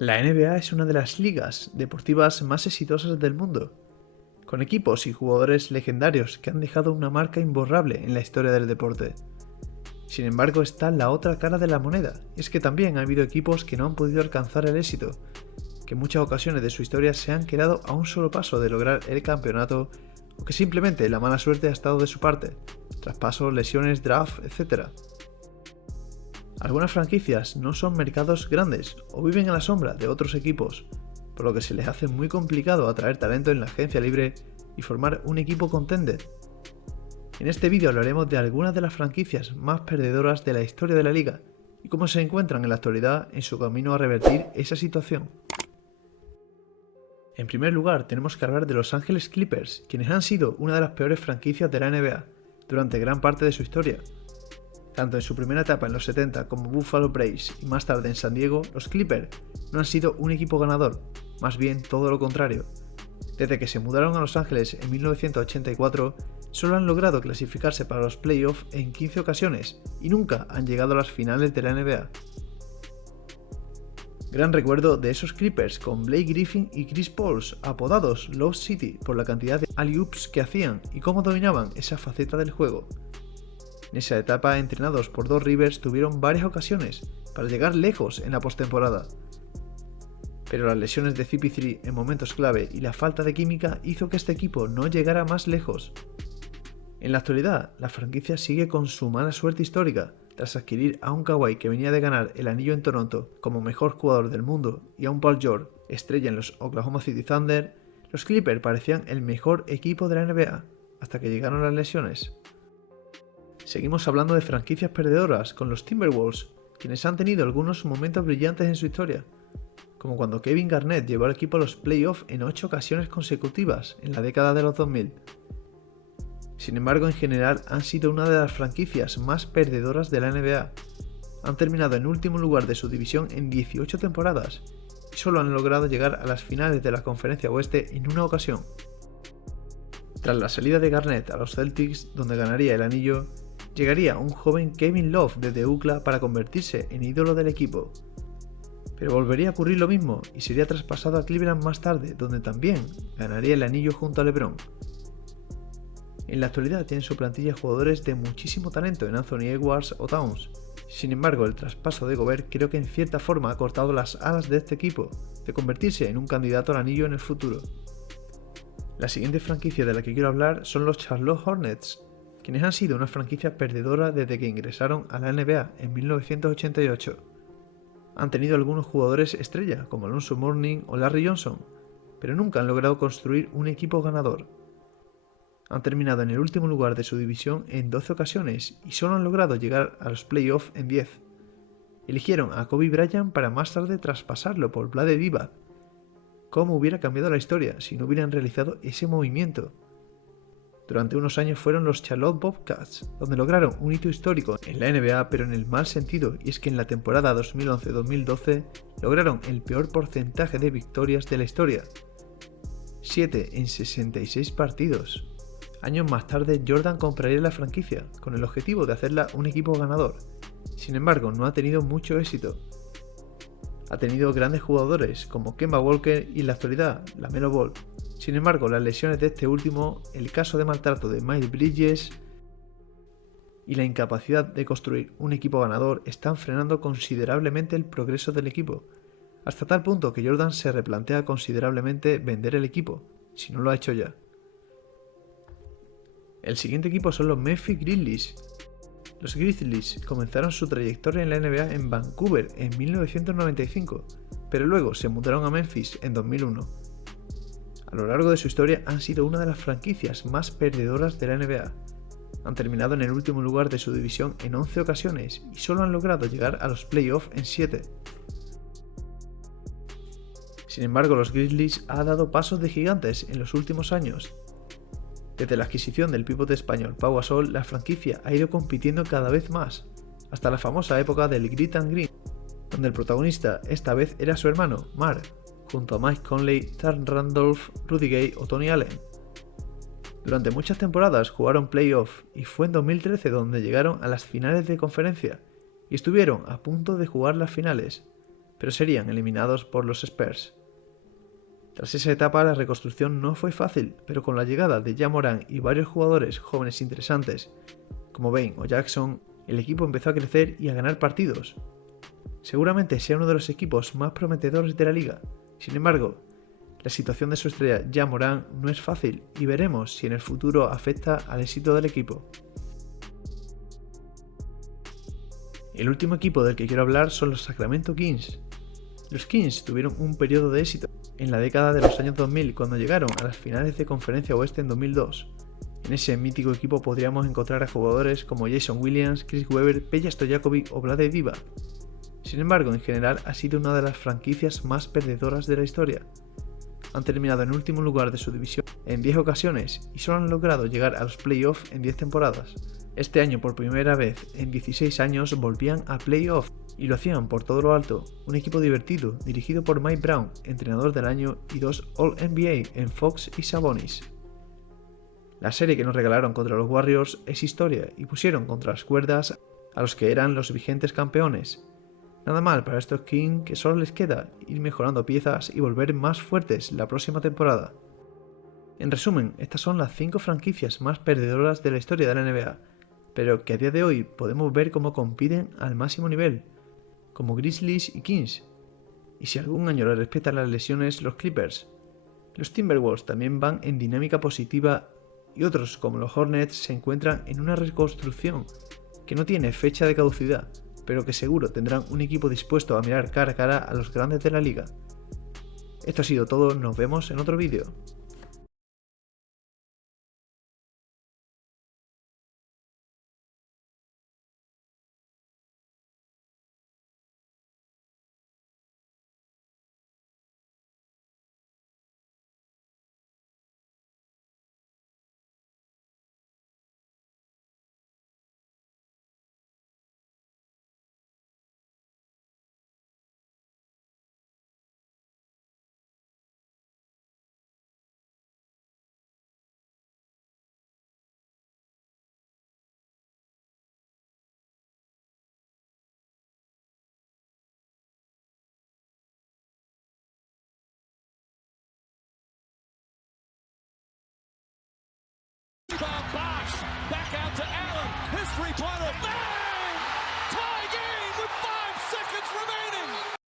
La NBA es una de las ligas deportivas más exitosas del mundo, con equipos y jugadores legendarios que han dejado una marca imborrable en la historia del deporte. Sin embargo, está la otra cara de la moneda, y es que también ha habido equipos que no han podido alcanzar el éxito, que en muchas ocasiones de su historia se han quedado a un solo paso de lograr el campeonato, o que simplemente la mala suerte ha estado de su parte, traspasos, lesiones, draft, etc. Algunas franquicias no son mercados grandes o viven a la sombra de otros equipos, por lo que se les hace muy complicado atraer talento en la agencia libre y formar un equipo contender. En este vídeo hablaremos de algunas de las franquicias más perdedoras de la historia de la liga y cómo se encuentran en la actualidad en su camino a revertir esa situación. En primer lugar, tenemos que hablar de Los Ángeles Clippers, quienes han sido una de las peores franquicias de la NBA durante gran parte de su historia. Tanto en su primera etapa en los 70 como Buffalo Braves y más tarde en San Diego, los Clippers no han sido un equipo ganador, más bien todo lo contrario. Desde que se mudaron a Los Ángeles en 1984, solo han logrado clasificarse para los playoffs en 15 ocasiones y nunca han llegado a las finales de la NBA. Gran recuerdo de esos Clippers con Blake Griffin y Chris Paul, apodados Love City por la cantidad de alley-oops que hacían y cómo dominaban esa faceta del juego. En esa etapa, entrenados por Doc Rivers, tuvieron varias ocasiones para llegar lejos en la postemporada. Pero las lesiones de CP3 en momentos clave y la falta de química hizo que este equipo no llegara más lejos. En la actualidad, la franquicia sigue con su mala suerte histórica, tras adquirir a un Kawhi que venía de ganar el anillo en Toronto como mejor jugador del mundo y a un Paul George, estrella en los Oklahoma City Thunder. Los Clippers parecían el mejor equipo de la NBA, hasta que llegaron las lesiones. Seguimos hablando de franquicias perdedoras con los Timberwolves, quienes han tenido algunos momentos brillantes en su historia, como cuando Kevin Garnett llevó al equipo a los playoffs en 8 ocasiones consecutivas en la década de los 2000. Sin embargo, en general han sido una de las franquicias más perdedoras de la NBA. Han terminado en último lugar de su división en 18 temporadas y solo han logrado llegar a las finales de la Conferencia Oeste en una ocasión. Tras la salida de Garnett a los Celtics, donde ganaría el anillo, llegaría un joven Kevin Love desde UCLA para convertirse en ídolo del equipo. Pero volvería a ocurrir lo mismo y sería traspasado a Cleveland más tarde, donde también ganaría el anillo junto a LeBron. En la actualidad tiene su plantilla jugadores de muchísimo talento en Anthony Edwards o Towns. Sin embargo, el traspaso de Gobert creo que en cierta forma ha cortado las alas de este equipo, de convertirse en un candidato al anillo en el futuro. La siguiente franquicia de la que quiero hablar son los Charlotte Hornets, quienes han sido una franquicia perdedora desde que ingresaron a la NBA en 1988. Han tenido algunos jugadores estrella, como Alonzo Mourning o Larry Johnson, pero nunca han logrado construir un equipo ganador. Han terminado en el último lugar de su división en 12 ocasiones y solo han logrado llegar a los playoffs en 10. Eligieron a Kobe Bryant para más tarde traspasarlo por Vlade Divac. ¿Cómo hubiera cambiado la historia si no hubieran realizado ese movimiento? Durante unos años fueron los Charlotte Bobcats, donde lograron un hito histórico en la NBA, pero en el mal sentido, y es que en la temporada 2011-2012 lograron el peor porcentaje de victorias de la historia, 7 en 66 partidos. Años más tarde, Jordan compraría la franquicia, con el objetivo de hacerla un equipo ganador. Sin embargo, no ha tenido mucho éxito. Ha tenido grandes jugadores como Kemba Walker y en la actualidad LaMelo Ball. Sin embargo, las lesiones de este último, el caso de maltrato de Miles Bridges y la incapacidad de construir un equipo ganador están frenando considerablemente el progreso del equipo, hasta tal punto que Jordan se replantea considerablemente vender el equipo, si no lo ha hecho ya. El siguiente equipo son los Memphis Grizzlies. Los Grizzlies comenzaron su trayectoria en la NBA en Vancouver en 1995, pero luego se mudaron a Memphis en 2001. A lo largo de su historia han sido una de las franquicias más perdedoras de la NBA. Han terminado en el último lugar de su división en 11 ocasiones y solo han logrado llegar a los playoffs en 7. Sin embargo, los Grizzlies han dado pasos de gigantes en los últimos años. Desde la adquisición del pivote español Pau Gasol, la franquicia ha ido compitiendo cada vez más, hasta la famosa época del Grit and Green, donde el protagonista esta vez era su hermano, Mark, junto a Mike Conley, Thad Randolph, Rudy Gay o Tony Allen. Durante muchas temporadas jugaron playoff y fue en 2013 donde llegaron a las finales de conferencia y estuvieron a punto de jugar las finales, pero serían eliminados por los Spurs. Tras esa etapa la reconstrucción no fue fácil, pero con la llegada de Ja Morant y varios jugadores jóvenes interesantes, como Bane o Jackson, el equipo empezó a crecer y a ganar partidos. Seguramente sea uno de los equipos más prometedores de la liga. Sin embargo, la situación de su estrella Ja Morant no es fácil y veremos si en el futuro afecta al éxito del equipo. El último equipo del que quiero hablar son los Sacramento Kings. Los Kings tuvieron un periodo de éxito en la década de los años 2000 cuando llegaron a las finales de Conferencia Oeste en 2002. En ese mítico equipo podríamos encontrar a jugadores como Jason Williams, Chris Webber, Peja Stojakovic o Vlade Divac. Sin embargo, en general ha sido una de las franquicias más perdedoras de la historia. Han terminado en último lugar de su división en 10 ocasiones y solo han logrado llegar a los playoffs en 10 temporadas. Este año, por primera vez en 16 años, volvían a playoffs y lo hacían por todo lo alto. Un equipo divertido, dirigido por Mike Brown, entrenador del año, y 2 All-NBA en Fox y Sabonis. La serie que nos regalaron contra los Warriors es historia y pusieron contra las cuerdas a los que eran los vigentes campeones. Nada mal para estos Kings, que solo les queda ir mejorando piezas y volver más fuertes la próxima temporada. En resumen, estas son las 5 franquicias más perdedoras de la historia de la NBA, pero que a día de hoy podemos ver cómo compiten al máximo nivel, como Grizzlies y Kings, y si algún año les respetan las lesiones, los Clippers. Los Timberwolves también van en dinámica positiva y otros, como los Hornets, se encuentran en una reconstrucción que no tiene fecha de caducidad, pero que seguro tendrán un equipo dispuesto a mirar cara a cara a los grandes de la liga. Esto ha sido todo, nos vemos en otro vídeo. Bosh back out to Allen. His three-pointer. Bang! Tie game with 5 seconds remaining.